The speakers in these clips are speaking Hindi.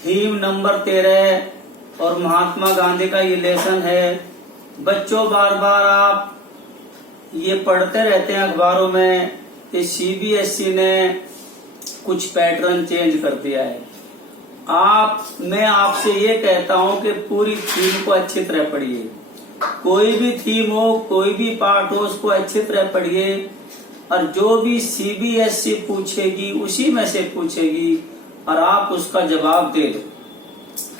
थीम नंबर 13 और महात्मा गांधी का ये लेसन है। बच्चों बार बार आप ये पढ़ते रहते हैं अखबारों में कि सीबीएसई ने कुछ पैटर्न चेंज कर दिया है। मैं आपसे ये कहता हूं कि पूरी थीम को अच्छी तरह पढ़िए। कोई भी थीम हो, कोई भी पार्ट हो, उसको अच्छी तरह पढ़िए और जो भी सीबीएसई पूछेगी उसी में से पूछेगी और आप उसका जवाब दे दो।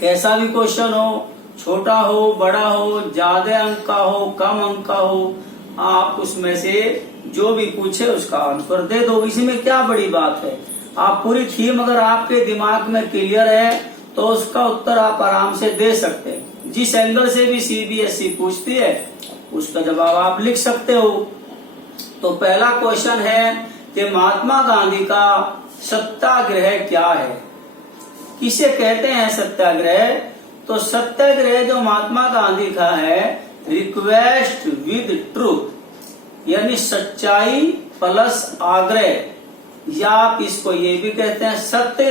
कैसा भी क्वेश्चन हो, छोटा हो, बड़ा हो, ज्यादा अंक का हो, कम अंक का हो, आप उसमें से जो भी पूछे उसका आंसर दे दो। इसमें क्या बड़ी बात है। आप पूरी थीम अगर आपके दिमाग में क्लियर है तो उसका उत्तर आप आराम से दे सकते हैं। जिस एंगल से भी सीबीएसई पूछती है उसका जवाब आप लिख सकते हो। तो पहला क्वेश्चन है कि महात्मा गांधी का सत्याग्रह क्या है, किसे कहते हैं सत्याग्रह। तो सत्याग्रह जो महात्मा गांधी का है, रिक्वेस्ट विद ट्रूथ, यानी सच्चाई प्लस आग्रह, या आप इसको ये भी कहते हैं सत्य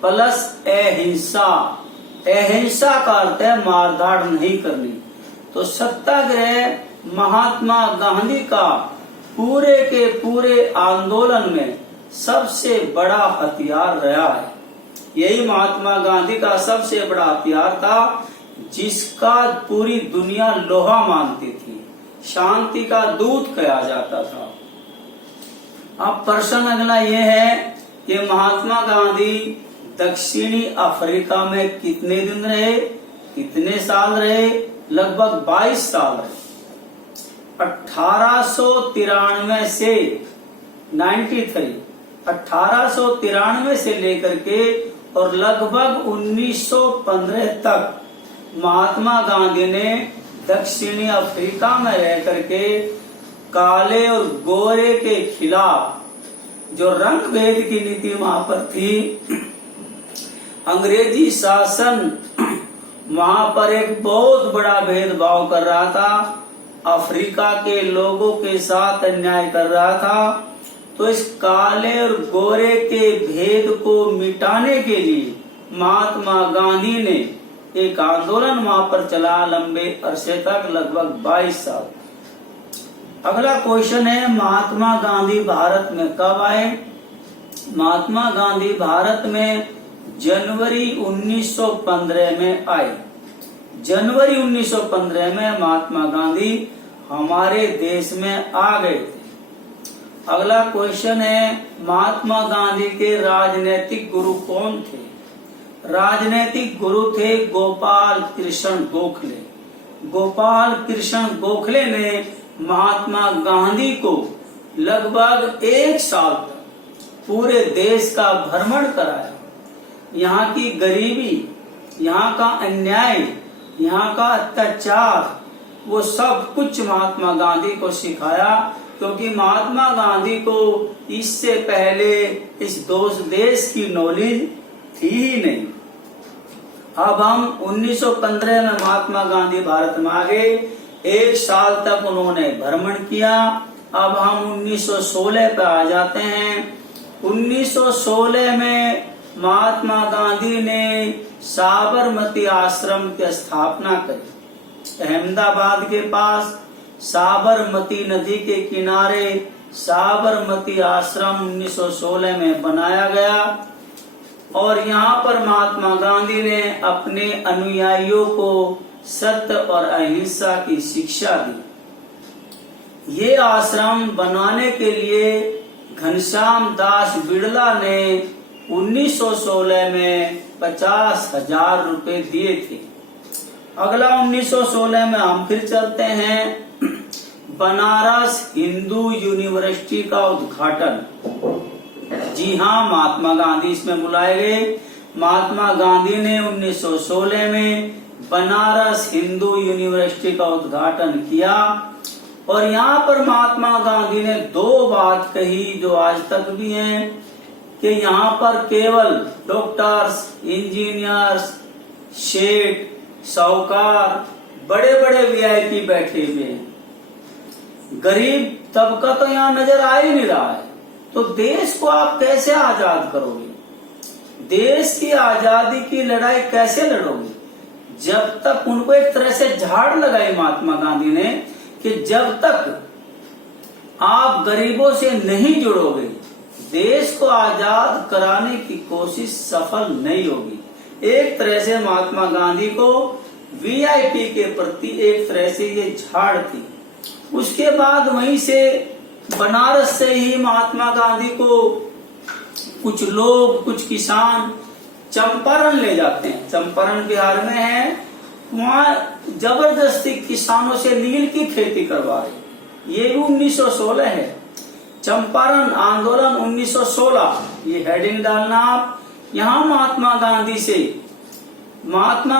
प्लस अहिंसा। अहिंसा का अर्थ है मारधाड़ नहीं करनी। तो सत्याग्रह महात्मा गांधी का पूरे के पूरे आंदोलन में सबसे बड़ा हथियार रहा है। यही महात्मा गांधी का सबसे बड़ा हथियार था जिसका पूरी दुनिया लोहा मानती थी, शांति का दूत कहा जाता था। अब प्रश्न अगला ये है कि महात्मा गांधी दक्षिणी अफ्रीका में कितने दिन रहे, कितने साल रहे। लगभग 22 साल रहे। 1893 से 1893 से लेकर के और लगभग 1915 तक महात्मा गांधी ने दक्षिणी अफ्रीका में रह करके काले और गोरे के खिलाफ जो रंग भेद की नीति वहां पर थी, अंग्रेजी शासन वहां पर एक बहुत बड़ा भेदभाव कर रहा था, अफ्रीका के लोगों के साथ अन्याय कर रहा था। तो इस काले और गोरे के भेद को मिटाने के लिए महात्मा गांधी ने एक आंदोलन वहां पर चला लंबे अरसे तक, लगभग 22 साल। अगला क्वेश्चन है महात्मा गांधी भारत में कब आए। महात्मा गांधी भारत में जनवरी 1915 में आए। जनवरी 1915 में महात्मा गांधी हमारे देश में आ गए थे। अगला क्वेश्चन है महात्मा गांधी के राजनीतिक गुरु कौन थे। राजनीतिक गुरु थे गोपाल कृष्ण गोखले। गोपाल कृष्ण गोखले ने महात्मा गांधी को लगभग 1 साल तक पूरे देश का भ्रमण कराया। यहाँ की गरीबी, यहाँ का अन्याय, यहाँ का अत्याचार, वो सब कुछ महात्मा गांधी को सिखाया, क्योंकि महात्मा गांधी को इससे पहले इस देश की नॉलेज थी ही नहीं। अब हम 1915 में महात्मा गांधी भारत में आ गए। 1 साल तक उन्होंने भ्रमण किया। अब हम 1916 पे आ जाते हैं। 1916 में महात्मा गांधी ने साबरमती आश्रम की स्थापना करी। अहमदाबाद के पास साबरमती नदी के किनारे साबरमती आश्रम 1916 में बनाया गया और यहाँ पर महात्मा गांधी ने अपने अनुयायियों को सत्य और अहिंसा की शिक्षा दी। ये आश्रम बनाने के लिए घनश्याम दास बिड़ला ने 1916 में 50,000 रुपए दिए थे। अगला 1916 में हम फिर चलते हैं। बनारस हिंदू यूनिवर्सिटी का उद्घाटन। जी हाँ, महात्मा गांधी इसमें बुलाए गए। महात्मा गांधी ने 1916 में बनारस हिंदू यूनिवर्सिटी का उद्घाटन किया और यहाँ पर महात्मा गांधी ने 2 बात कही जो आज तक भी हैं कि यहाँ पर केवल डॉक्टर्स, इंजीनियर्स, शेठ, साहूकार, बड़े बड़े वीआईपी बैठे हुए हैं, गरीब तबका तो यहाँ नजर आ ही नहीं रहा है। तो देश को आप कैसे आजाद करोगे। देश की आजादी की लड़ाई कैसे लड़ोगे? जब तक उनको एक तरह से झाड़ लगाई महात्मा गांधी ने कि जब तक आप गरीबों से नहीं जुड़ोगे, देश को आजाद कराने की कोशिश सफल नहीं होगी। एक तरह से महात्मा गांधी को वीआईपी के प्रति एक तरह से ये झाड़ थी। उसके बाद वहीं से बनारस से ही महात्मा गांधी को कुछ लोग, कुछ किसान चंपारण ले जाते हैं। चंपारण बिहार में है, वहाँ जबरदस्ती किसानों से नील की खेती करवा रहे। ये भी 1916 है, चंपारण आंदोलन 1916। ये हेडिंग डालना आप। यहाँ महात्मा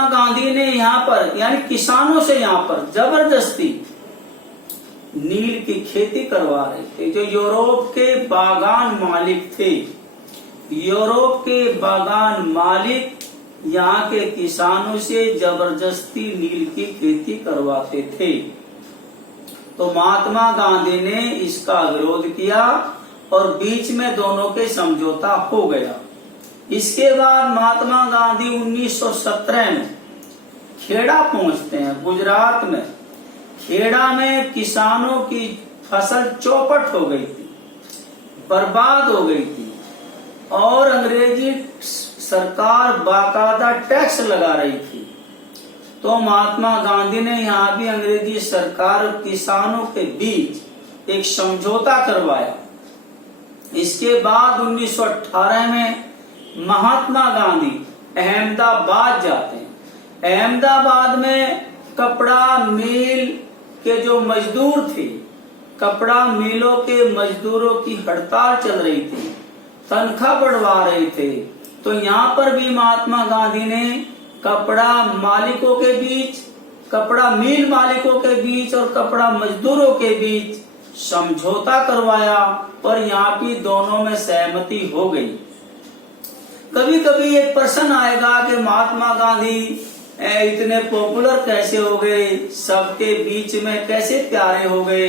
गांधी ने यहाँ पर यानी किसानों से यहाँ पर जबरदस्ती नील की खेती करवा रहे थे। जो यूरोप के बागान मालिक थे, यूरोप के बागान मालिक यहाँ के किसानों से जबरदस्ती नील की खेती करवाते थे। तो महात्मा गांधी ने इसका विरोध किया और बीच में दोनों के समझौता हो गया। इसके बाद महात्मा गांधी 1917 में खेड़ा पहुंचते हैं, गुजरात में। खेड़ा में किसानों की फसल चौपट हो गई थी, बर्बाद हो गई थी और अंग्रेजी सरकार बाकायदा टैक्स लगा रही थी। तो महात्मा गांधी ने यहाँ भी अंग्रेजी सरकार और किसानों के बीच एक समझौता करवाया। इसके बाद 1918 में महात्मा गांधी अहमदाबाद जाते हैं। अहमदाबाद में कपड़ा मिल के जो मजदूर थे, कपड़ा मिलों के मजदूरों की हड़ताल चल रही थी, तनख्वाह बढ़वा रहे थे। तो यहाँ पर भी महात्मा गांधी ने कपड़ा मालिकों के बीच, कपड़ा मिल मालिकों के बीच और कपड़ा मजदूरों के बीच समझौता करवाया और यहाँ भी दोनों में सहमति हो गई। कभी कभी एक प्रश्न आएगा कि महात्मा गांधी इतने पॉपुलर कैसे हो गए, सबके बीच में कैसे प्यारे हो गए।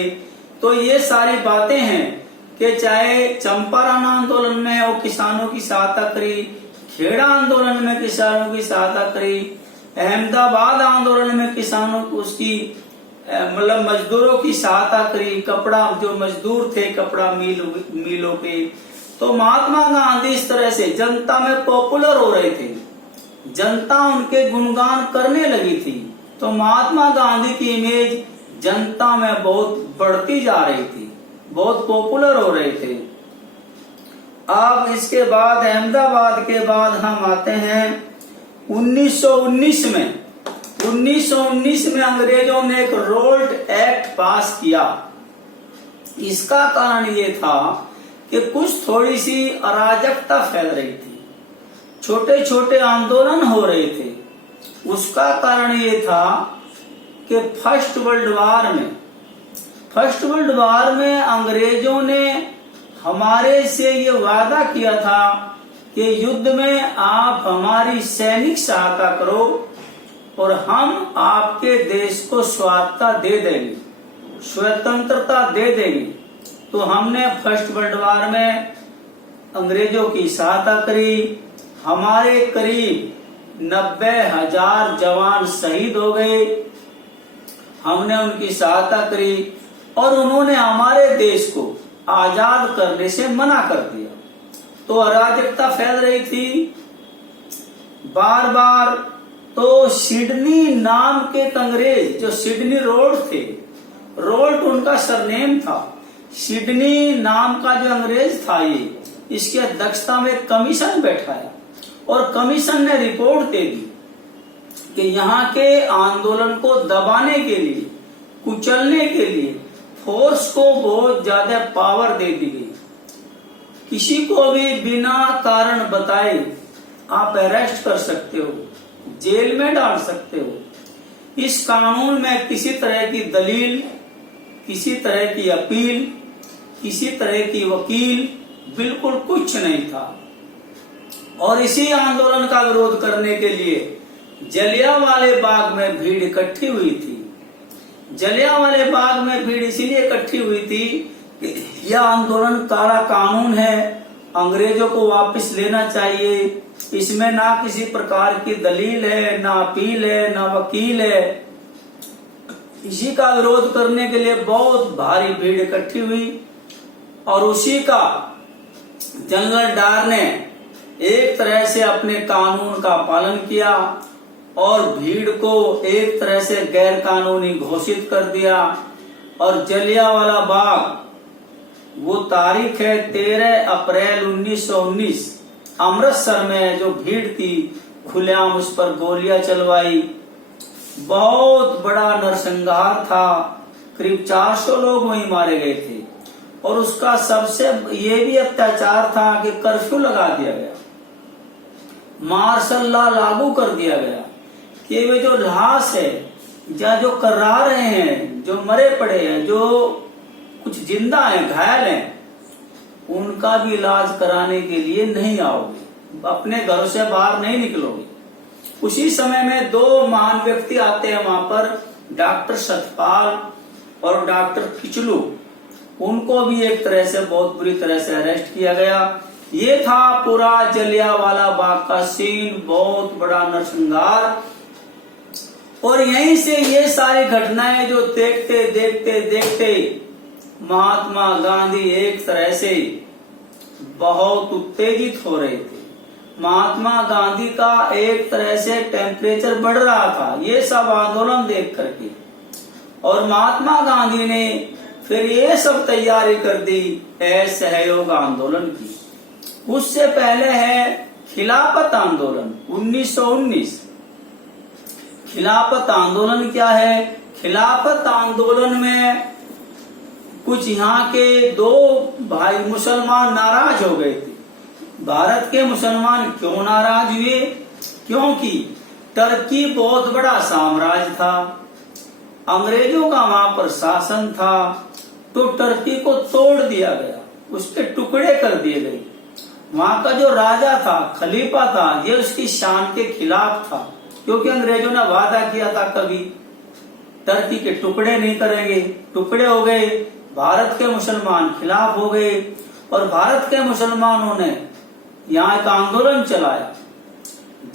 तो ये सारी बातें हैं कि चाहे चंपारण आंदोलन में वो किसानों की सहायता करी, खेड़ा आंदोलन में किसानों की सहायता करी, अहमदाबाद आंदोलन में किसानों को उसकी मतलब मजदूरों की सहायता करी, कपड़ा जो मजदूर थे कपड़ा मिलों के। तो महात्मा गांधी इस तरह से जनता में पॉपुलर हो रहे थे, जनता उनके गुणगान करने लगी थी। तो महात्मा गांधी की इमेज जनता में बहुत बढ़ती जा रही थी, बहुत पॉपुलर हो रहे थे। अब इसके बाद अहमदाबाद के बाद हम आते हैं 1919 में। 1919 में अंग्रेजों ने एक रोल्ड एक्ट पास किया। इसका कारण ये था कि कुछ थोड़ी सी अराजकता फैल रही थी, छोटे छोटे आंदोलन हो रहे थे। उसका कारण ये था कि फर्स्ट वर्ल्ड वार में अंग्रेजों ने हमारे से ये वादा किया था कि युद्ध में आप हमारी सैनिक सहायता करो और हम आपके देश को स्वाधीनता दे देंगे, स्वतंत्रता दे देंगे। तो हमने फर्स्ट वर्ल्ड वार में अंग्रेजों की सहायता करी। हमारे करीब 90,000 जवान शहीद हो गए। हमने उनकी सहायता करी और उन्होंने हमारे देश को आजाद करने से मना कर दिया। तो अराजकता फैल रही थी बार बार। तो सिडनी नाम के अंग्रेज, जो सिडनी रोल्ट थे, रोल्ट उनका सरनेम था, सिडनी नाम का जो अंग्रेज था ये, इसकी अध्यक्षता में कमीशन बैठाया और कमीशन ने रिपोर्ट दे दी कि यहाँ के आंदोलन को दबाने के लिए, कुचलने के लिए फोर्स को बहुत ज्यादा पावर दे दी गई। किसी को भी बिना कारण बताए आप अरेस्ट कर सकते हो, जेल में डाल सकते हो। इस कानून में किसी तरह की दलील, किसी तरह की अपील, किसी तरह की वकील, बिल्कुल कुछ नहीं था। और इसी आंदोलन का विरोध करने के लिए जलियांवाले बाग में भीड़ इकट्ठी हुई थी। जलियांवाले बाग में भीड़ इसीलिए इकट्ठी हुई थी कि यह आंदोलन काला कानून है, अंग्रेजों को वापस लेना चाहिए, इसमें ना किसी प्रकार की दलील है, ना अपील है, ना वकील है। इसी का विरोध करने के लिए बहुत भारी भीड़ इकट्ठी हुई और उसी का जनरल डायर ने एक तरह से अपने कानून का पालन किया और भीड़ को एक तरह से गैर कानूनी घोषित कर दिया। और जलियांवाला बाग, वो तारीख है 13 अप्रैल 1919, अमृतसर में जो भीड़ थी खुलेआम उस पर गोलियां चलवाई। बहुत बड़ा नरसंहार था, करीब 400 लोग वहीं मारे गए थे। और उसका सबसे ये भी अत्याचार था कि कर्फ्यू लगा दिया गया, मार्शल लॉ लागू कर दिया गया कि वे जो लाश है या जो कर्रा रहे हैं, जो मरे पड़े हैं, जो कुछ जिंदा हैं, घायल हैं, उनका भी इलाज कराने के लिए नहीं आओगे, अपने घरों से बाहर नहीं निकलोगे। उसी समय में दो महान व्यक्ति आते हैं वहां पर, डॉक्टर सतपाल और डॉक्टर किचलू। उनको भी एक तरह से बहुत बुरी तरह से अरेस्ट किया गया। ये था पूरा जलियांवाला बाग का सीन, बहुत बड़ा नरसंहार। और यहीं से ये सारी घटनाएं जो देखते देखते देखते महात्मा गांधी एक तरह से बहुत उत्तेजित हो रहे थे। महात्मा गांधी का एक तरह से टेम्परेचर बढ़ रहा था ये सब आंदोलन देख करके। और महात्मा गांधी ने फिर ये सब तैयारी कर दी असहयोग आंदोलन की। उससे पहले है खिलाफत आंदोलन 1919। खिलाफत आंदोलन क्या है? खिलाफत आंदोलन में कुछ यहाँ के दो भाई मुसलमान नाराज हो गए थे। भारत के मुसलमान क्यों नाराज हुए? क्योंकि टर्की बहुत बड़ा साम्राज्य था, अंग्रेजों का वहां पर शासन था, तो टर्की को तोड़ दिया गया, उसके टुकड़े कर दिए गए। वहां का जो राजा था, खलीफा था, ये उसकी शान के खिलाफ था, क्योंकि अंग्रेजों ने वादा किया था कभी टर्की के टुकड़े नहीं करेंगे। टुकड़े हो गए, भारत के मुसलमान खिलाफ हो गए और भारत के मुसलमानों ने यहाँ एक आंदोलन चलाया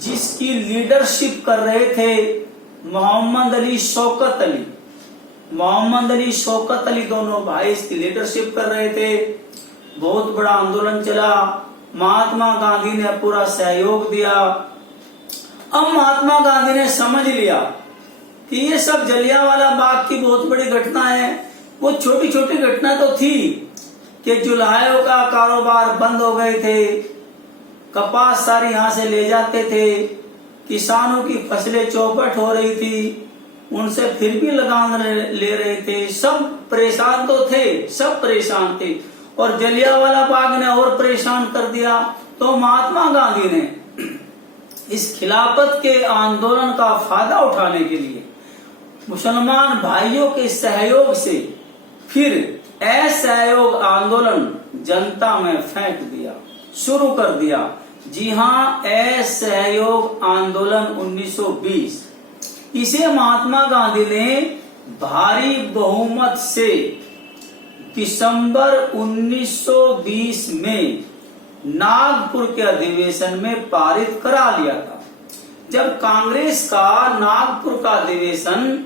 जिसकी लीडरशिप कर रहे थे मोहम्मद अली, शौकत अली। मोहम्मद अली, शौकत अली दोनों भाई इसकी लीडरशिप कर रहे थे। बहुत बड़ा आंदोलन चला, महात्मा गांधी ने पूरा सहयोग दिया। अब महात्मा गांधी ने समझ लिया कि ये सब जलियांवाला बाग की बहुत बड़ी घटना है। वो छोटी छोटी घटना तो थी कि जुलाहियों का कारोबार बंद हो गए थे, कपास सारी यहाँ से ले जाते थे, किसानों की फसलें चौपट हो रही थी, उनसे फिर भी लगान ले रहे थे। सब परेशान तो थे, सब परेशान थे। और जलियांवाला बाग ने और परेशान कर दिया। तो महात्मा गांधी ने इस खिलाफत के आंदोलन का फायदा उठाने के लिए मुसलमान भाइयों के सहयोग से फिर असहयोग आंदोलन जनता में फेंक दिया, शुरू कर दिया। जी हाँ, असहयोग आंदोलन 1920। इसे महात्मा गांधी ने भारी बहुमत से दिसंबर 1920 में नागपुर के अधिवेशन में पारित करा लिया था। जब कांग्रेस का नागपुर का अधिवेशन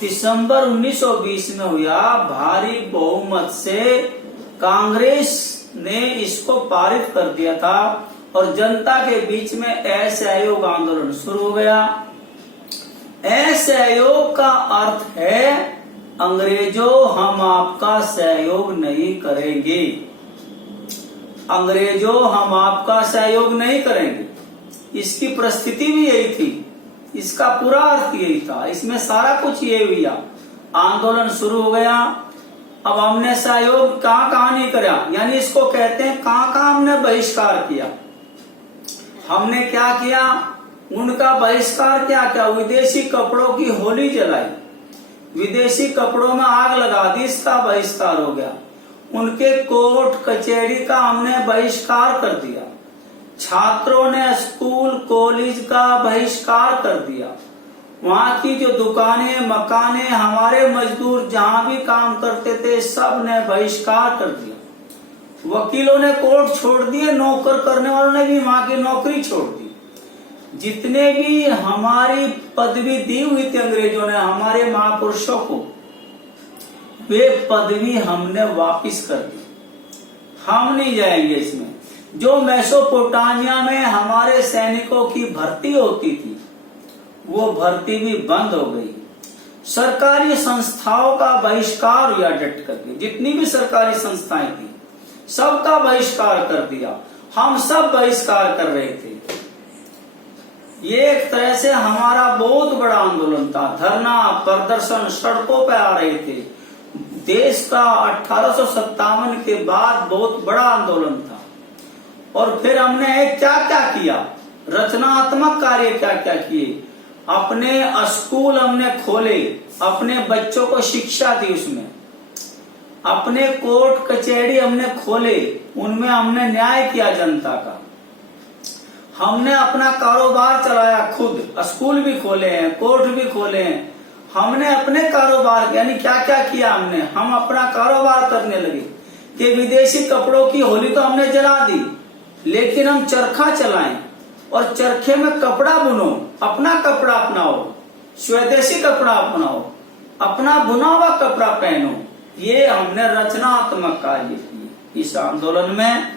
दिसंबर 1920 में हुआ, भारी बहुमत से कांग्रेस ने इसको पारित कर दिया था और जनता के बीच में असहयोग आंदोलन शुरू हो गया। असहयोग का अर्थ है अंग्रेजों, हम आपका सहयोग नहीं करेंगे। अंग्रेजों, हम आपका सहयोग नहीं करेंगे। इसकी परिस्थिति भी यही थी, इसका पूरा अर्थ यही था, इसमें सारा कुछ ये हुआ। आंदोलन शुरू हो गया। अब हमने सहयोग कहाँ कहाँ नहीं करा, यानी इसको कहते हैं कहाँ कहाँ हमने बहिष्कार किया। हमने क्या किया? उनका बहिष्कार क्या क्या? विदेशी कपड़ों की होली जलाई, विदेशी कपड़ों में आग लगा दी, इसका बहिष्कार हो गया। उनके कोर्ट कचहरी का हमने बहिष्कार कर दिया। छात्रों ने स्कूल कॉलेज का बहिष्कार कर दिया। वहां की जो दुकानें मकानें, हमारे मजदूर जहां भी काम करते थे, सब ने बहिष्कार कर दिया। वकीलों ने कोर्ट छोड़ दिए, नौकर करने वालों ने भी वहां की नौकरी छोड़ दी। जितने भी हमारी पदवी दी हुई थी अंग्रेजों ने हमारे महापुरुषों को, वे पदवी हमने वापिस कर दी। हम नहीं जाएंगे इसमें। जो मेसोपोटामिया में हमारे सैनिकों की भर्ती होती थी, वो भर्ती भी बंद हो गई। सरकारी संस्थाओं का बहिष्कार हुआ डट करके। जितनी भी सरकारी संस्थाएं थी सबका बहिष्कार कर दिया। हम सब बहिष्कार कर रहे थे। ये एक तरह से हमारा बहुत बड़ा आंदोलन था। धरना प्रदर्शन सड़कों पर आ रहे थे। देश का 1857 के बाद बहुत बड़ा आंदोलन था। और फिर हमने क्या क्या किया, रचनात्मक कार्य क्या क्या किए। अपने स्कूल हमने खोले, अपने बच्चों को शिक्षा दी उसमें। अपने कोर्ट कचहरी हमने खोले, उनमें हमने न्याय किया जनता का। हमने अपना कारोबार चलाया खुद, स्कूल भी खोले हैं, कोर्ट भी खोले हैं। हमने अपने कारोबार यानी क्या क्या किया हमने, हम अपना कारोबार करने लगे कि विदेशी कपड़ों की होली तो हमने जला दी, लेकिन हम चरखा चलाएं और चरखे में कपड़ा बुनो, अपना कपड़ा अपनाओ, स्वदेशी कपड़ा अपनाओ, अपना बुना हुआ कपड़ा पहनो। ये हमने रचनात्मक कार्य किए इस आंदोलन में।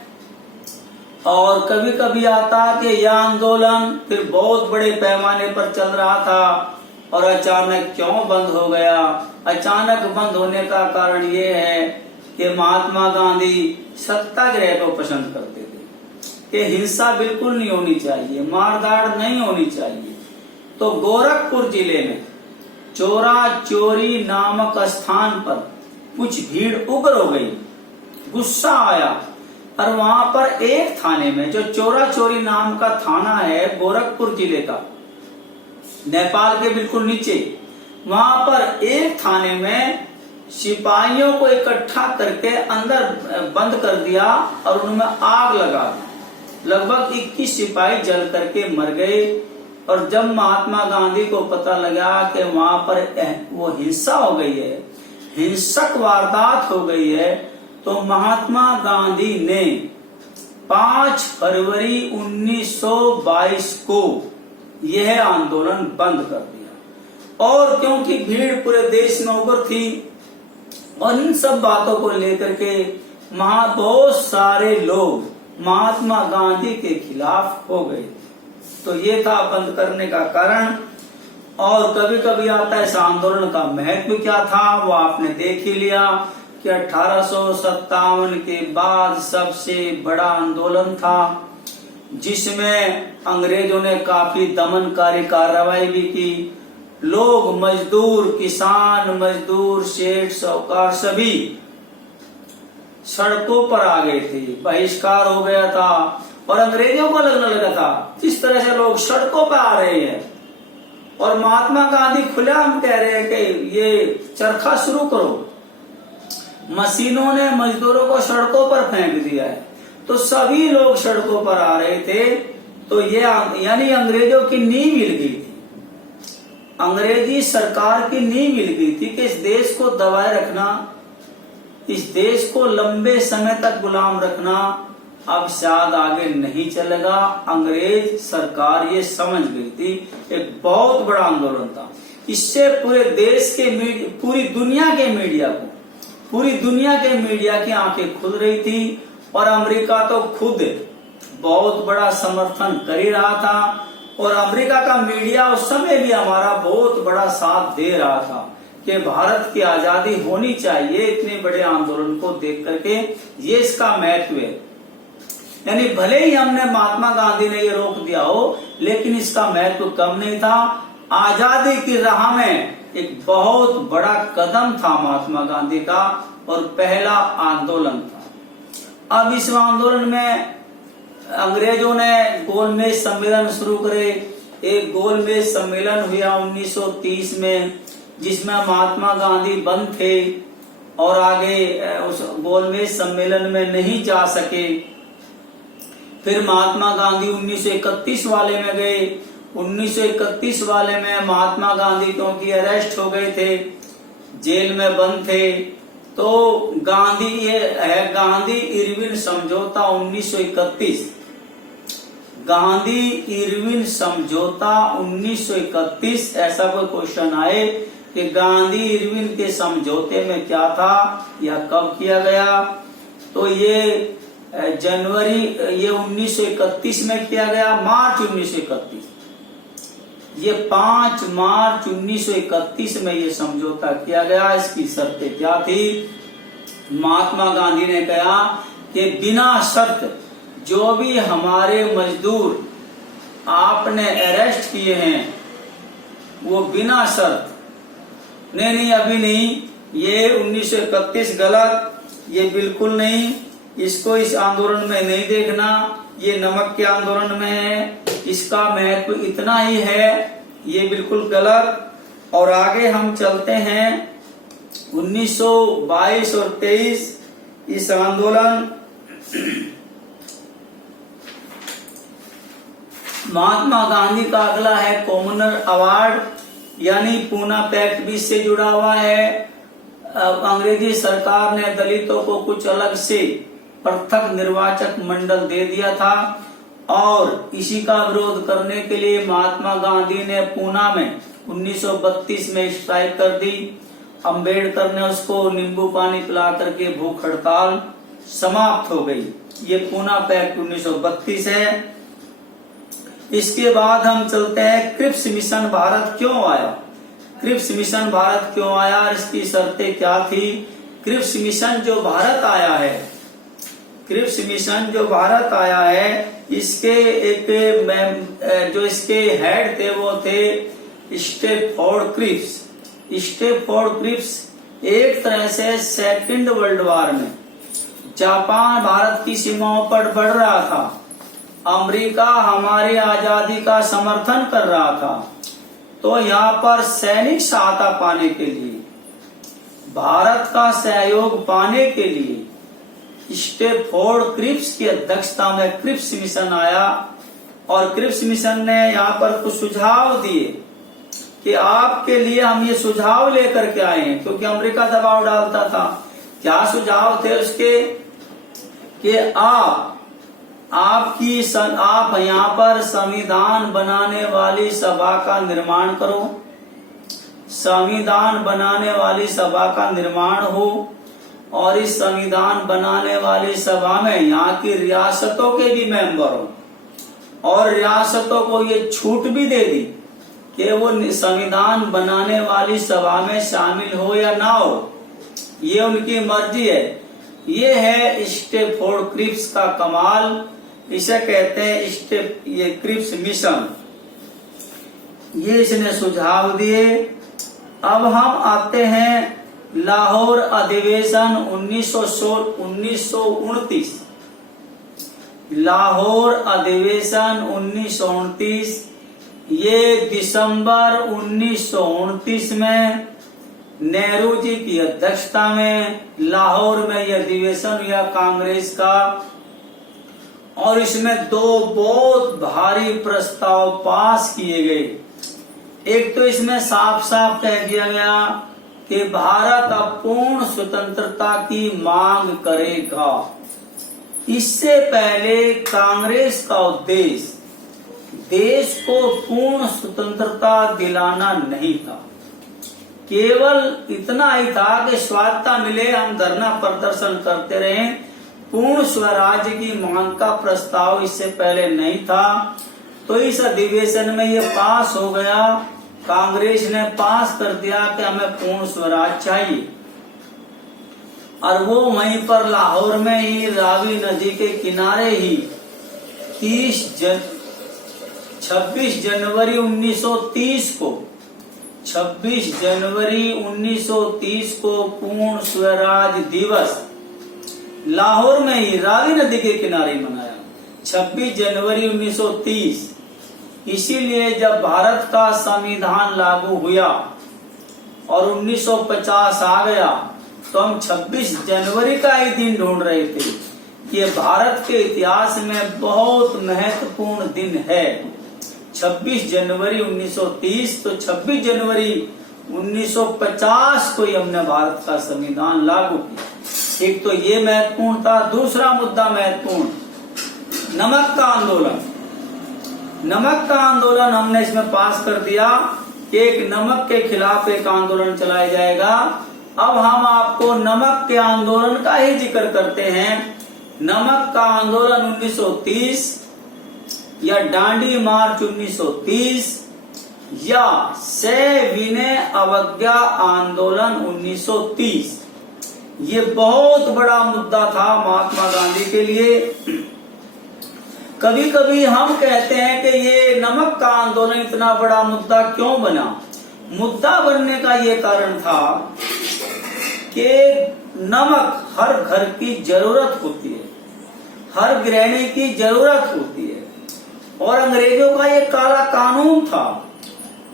और कभी कभी आता कि यह आंदोलन फिर बहुत बड़े पैमाने पर चल रहा था और अचानक क्यों बंद हो गया। अचानक बंद होने का कारण ये है कि महात्मा गांधी सत्याग्रह को पसंद करते थे कि हिंसा बिल्कुल नहीं होनी चाहिए, मारधाड़ नहीं होनी चाहिए। तो गोरखपुर जिले में चोरा चोरी नामक स्थान पर कुछ भीड़ उग्र हो गई, गुस्सा आया और वहां पर एक थाने में, जो चोरा चोरी नाम का थाना है गोरखपुर जिले का, नेपाल के बिल्कुल नीचे, वहां पर एक थाने में सिपाहियों को इकट्ठा करके अंदर बंद कर दिया और उनमें आग लगा दी। लगभग 21 सिपाही जल करके मर गए। और जब महात्मा गांधी को पता लगा कि वहां पर वो हिंसा हो गई है, हिंसक वारदात हो गई है, तो महात्मा गांधी ने 5 फरवरी 1922 को यह आंदोलन बंद कर दिया। और क्योंकि भीड़ पूरे देश में उग्र थी और इन सब बातों को लेकर के बहुत सारे लोग महात्मा गांधी के खिलाफ हो गए, तो ये था बंद करने का कारण। और कभी कभी आता है इस आंदोलन का महत्व क्या था, वो आपने देख ही लिया कि 1857 के बाद सबसे बड़ा आंदोलन था, जिसमें अंग्रेजों ने काफी दमनकारी कार्रवाई भी की। लोग, मजदूर, किसान, मजदूर, सेठ, साहूकार सभी सड़कों पर आ गए थे। बहिष्कार हो गया था और अंग्रेजों को लगने लगा था जिस तरह से लोग सड़कों पर आ रहे हैं और महात्मा गांधी खुलेआम कह रहे हैं कि ये चरखा शुरू करो। मशीनों ने मजदूरों को सड़कों पर फेंक दिया है, तो सभी लोग सड़कों पर आ रहे थे। तो ये यानी अंग्रेजों की नींव हिल गई थी, अंग्रेजी सरकार की नींव हिल गई थी कि इस देश को दबाए रखना, इस देश को लंबे समय तक गुलाम रखना अब शायद आगे नहीं चलेगा। अंग्रेज सरकार ये समझ गई थी। एक बहुत बड़ा आंदोलन था। इससे पूरे देश के पूरी दुनिया के मीडिया की आंखें खुल रही थी और अमेरिका तो खुद बहुत बड़ा समर्थन कर ही रहा था। और अमेरिका का मीडिया उस समय भी हमारा बहुत बड़ा साथ दे रहा था कि भारत की आजादी होनी चाहिए। इतने बड़े आंदोलन को देख करके ये इसका महत्व है। यानी भले ही हमने महात्मा गांधी ने ये रोक दिया हो, लेकिन इसका महत्व कम नहीं था। आजादी की राह में एक बहुत बड़ा कदम था महात्मा गांधी का और पहला आंदोलन था। अब इस आंदोलन में अंग्रेजों ने गोलमेज सम्मेलन शुरू करे। एक गोलमेज सम्मेलन हुआ 1930 में, जिसमें महात्मा गांधी बंद थे और आगे उस गोलमेज सम्मेलन में नहीं जा सके। फिर महात्मा गांधी 1931 वाले में गए। 1931 वाले में महात्मा गांधी क्योंकि अरेस्ट हो गए थे, जेल में बंद थे, तो गांधी ये है गांधी इरविन समझौता 1931। गांधी इरविन समझौता 1931, ऐसा कोई क्वेश्चन आए कि गांधी इरविन के समझौते में क्या था या कब किया गया, तो ये जनवरी ये 1931 में किया गया, मार्च 1931। ये 5 मार्च 1931 में ये समझौता किया गया। इसकी शर्तें क्या थी? महात्मा गांधी ने कहा कि बिना शर्त जो भी हमारे मजदूर आपने अरेस्ट किए हैं वो बिना शर्त, नहीं अभी नहीं, ये 1931 गलत, ये बिल्कुल नहीं, इसको इस आंदोलन में नहीं देखना, ये नमक के आंदोलन में है, इसका महत्व इतना ही है, ये बिल्कुल गलत। और आगे हम चलते हैं 1922 और 23 इस आंदोलन। महात्मा गांधी का अगला है कॉमनर अवार्ड, यानी पूना पैक्ट भी इससे जुड़ा हुआ है। अंग्रेजी सरकार ने दलितों को कुछ अलग से पृथक निर्वाचक मंडल दे दिया था और इसी का विरोध करने के लिए महात्मा गांधी ने पूना में 1932 में स्ट्राइक कर दी। अंबेडकर ने उसको नींबू पानी पिला करके भूख हड़ताल समाप्त हो गई। ये पूना पैक्ट 1932 है। इसके बाद हम चलते हैं क्रिप्स मिशन भारत क्यों आया। क्रिप्स मिशन भारत क्यों आया, इसकी शर्तें क्या थी? क्रिप्स मिशन जो भारत आया है, क्रिप्स मिशन जो भारत आया है, इसके एक जो इसके हेड थे वो थे स्टेफोर्ड क्रिप्स। स्टेफोर्ड क्रिप्स एक तरह से सेकंड वर्ल्ड वॉर में जापान भारत की सीमाओं पर बढ़ रहा था, अमेरिका हमारी आजादी का समर्थन कर रहा था, तो यहाँ पर सैनिक सहायता पाने के लिए, भारत का सहयोग पाने के लिए स्टेफोर्ड क्रिप्स की अध्यक्षता में क्रिप्स मिशन आया। और क्रिप्स मिशन ने यहाँ पर कुछ सुझाव दिए कि आपके लिए हम ये सुझाव लेकर के आए हैं, क्योंकि अमेरिका दबाव डालता था। क्या सुझाव थे उसके? कि आप यहाँ पर संविधान बनाने वाली सभा का निर्माण करो, संविधान बनाने वाली सभा का निर्माण हो, और इस संविधान बनाने वाली सभा में यहाँ की रियासतों के भी मेंबर हो, और रियासतों को ये छूट भी दे दी कि वो संविधान बनाने वाली सभा में शामिल हो या ना हो, ये उनकी मर्जी है। ये है स्टेफोर्ड क्रिप्स का कमाल, इसे कहते हैं ये क्रिप्स मिशन। ये इसने सुझाव दिए। अब हम आते हैं लाहौर अधिवेशन 1929। लाहौर अधिवेशन 1929, ये दिसंबर 1929 में नेहरू जी की अध्यक्षता में लाहौर में यह अधिवेशन हुआ कांग्रेस का, और इसमें दो बहुत भारी प्रस्ताव पास किए गए। एक तो इसमें साफ साफ कह दिया गया कि भारत अब पूर्ण स्वतंत्रता की मांग करेगा। इससे पहले कांग्रेस का उद्देश्य देश को पूर्ण स्वतंत्रता दिलाना नहीं था, केवल इतना ही था कि स्वायत्तता मिले, हम धरना प्रदर्शन करते रहे। पूर्ण स्वराज्य की मांग का प्रस्ताव इससे पहले नहीं था। तो इस अधिवेशन में ये पास हो गया, कांग्रेस ने पास कर दिया कि हमें पूर्ण स्वराज चाहिए। और वो वहीं पर लाहौर में ही रावी नदी के किनारे ही 26 जनवरी 1930 को 26 जनवरी 1930 को पूर्ण स्वराज दिवस लाहौर में ही रावी नदी के किनारे मनाया, 26 जनवरी 1930। इसीलिए जब भारत का संविधान लागू हुआ और 1950 आ गया, तो हम 26 जनवरी का ही दिन ढूंढ रहे थे। ये भारत के इतिहास में बहुत महत्वपूर्ण दिन है, 26 जनवरी 1930। तो 26 जनवरी 1950 को ही हमने भारत का संविधान लागू किया। एक तो ये महत्वपूर्ण था। दूसरा मुद्दा महत्वपूर्ण, नमक का आंदोलन। नमक का आंदोलन हमने इसमें पास कर दिया कि एक नमक के खिलाफ एक आंदोलन चलाया जाएगा। अब हम आपको नमक के आंदोलन का ही जिक्र करते हैं। नमक का आंदोलन 1930 या डांडी मार्च 1930 या सविनय अवज्ञा आंदोलन 1930, ये बहुत बड़ा मुद्दा था महात्मा गांधी के लिए। कभी कभी हम कहते हैं कि ये नमक का आंदोलन इतना बड़ा मुद्दा क्यों बना। मुद्दा बनने का ये कारण था कि नमक हर घर की जरूरत होती है, हर गृहिणी की जरूरत होती है। और अंग्रेजों का ये काला कानून था,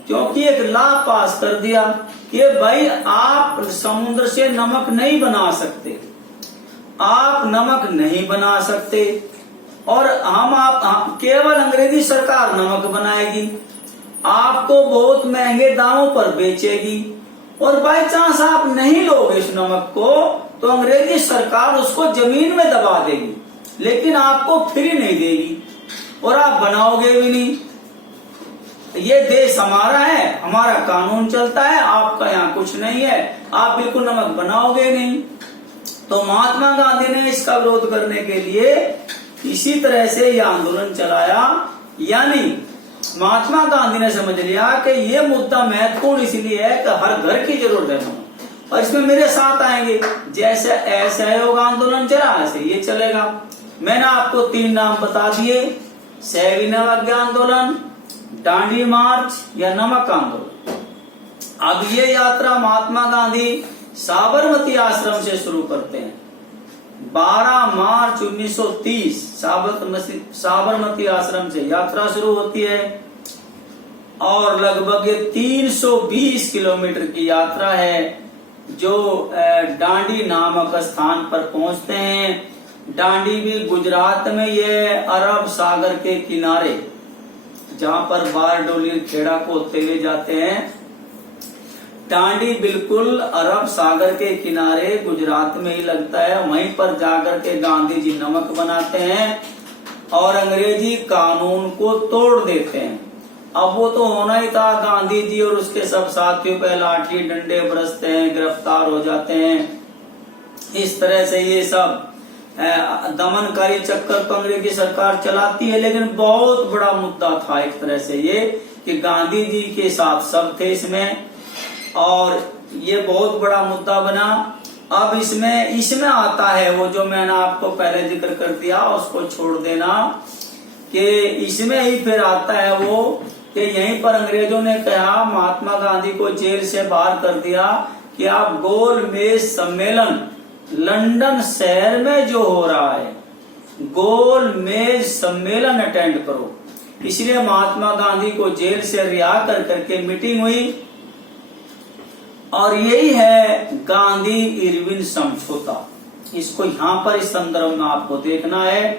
क्योंकि एक लॉ पास कर दिया कि भाई आप समुद्र से नमक नहीं बना सकते, आप नमक नहीं बना सकते, और हम केवल अंग्रेजी सरकार नमक बनाएगी, आपको बहुत महंगे दामों पर बेचेगी, और बाई चांस आप नहीं लोगे इस नमक को तो अंग्रेजी सरकार उसको जमीन में दबा देगी, लेकिन आपको फ्री नहीं देगी और आप बनाओगे भी नहीं। ये देश हमारा है, हमारा कानून चलता है, आपका यहाँ कुछ नहीं है, आप बिल्कुल नमक बनाओगे नहीं। तो महात्मा गांधी ने इसका विरोध करने के लिए इसी तरह से यह आंदोलन चलाया। यानी महात्मा गांधी ने समझ लिया कि ये मुद्दा महत्वपूर्ण इसलिए है कि हर घर की जरूरत है नमक, और इसमें मेरे साथ आएंगे। जैसे असहयोग आंदोलन चला ऐसे ये चलेगा। मैंने आपको 3 नाम बता दिए, सविनय अवज्ञा आंदोलन, डांडी मार्च या नमक आंदोलन। अब ये यात्रा महात्मा गांधी साबरमती आश्रम से शुरू करते हैं। 12 मार्च 1930 साबरमती आश्रम से यात्रा शुरू होती है और लगभग 320 किलोमीटर की यात्रा है, जो डांडी नामक स्थान पर पहुंचते हैं। डांडी भी गुजरात में, ये अरब सागर के किनारे, जहां पर बारडोली खेड़ा को होते हुए जाते हैं। डांडी बिल्कुल अरब सागर के किनारे गुजरात में ही लगता है। वहीं पर जाकर के गांधी जी नमक बनाते हैं और अंग्रेजी कानून को तोड़ देते हैं। अब वो तो होना ही था, गांधी जी और उसके सब साथियों पे लाठी डंडे बरसते हैं, गिरफ्तार हो जाते हैं। इस तरह से ये सब दमनकारी चक्कर तो अंग्रेजी सरकार चलाती है, लेकिन बहुत बड़ा मुद्दा था एक तरह से ये कि गांधी जी के साथ सब थे इसमें, और ये बहुत बड़ा मुद्दा बना। अब इसमें आता है वो जो मैंने आपको पहले जिक्र कर दिया, उसको छोड़ देना, कि इसमें ही फिर आता है वो कि यहीं पर अंग्रेजों ने कहा, महात्मा गांधी को जेल से बाहर कर दिया कि आप गोलमेज सम्मेलन लंदन शहर में जो हो रहा है, गोलमेज सम्मेलन अटेंड करो। इसलिए महात्मा गांधी को जेल से रिहा कर करके मीटिंग हुई, और यही है गांधी इरविन समझौता। इसको यहाँ पर इस संदर्भ में आपको देखना है।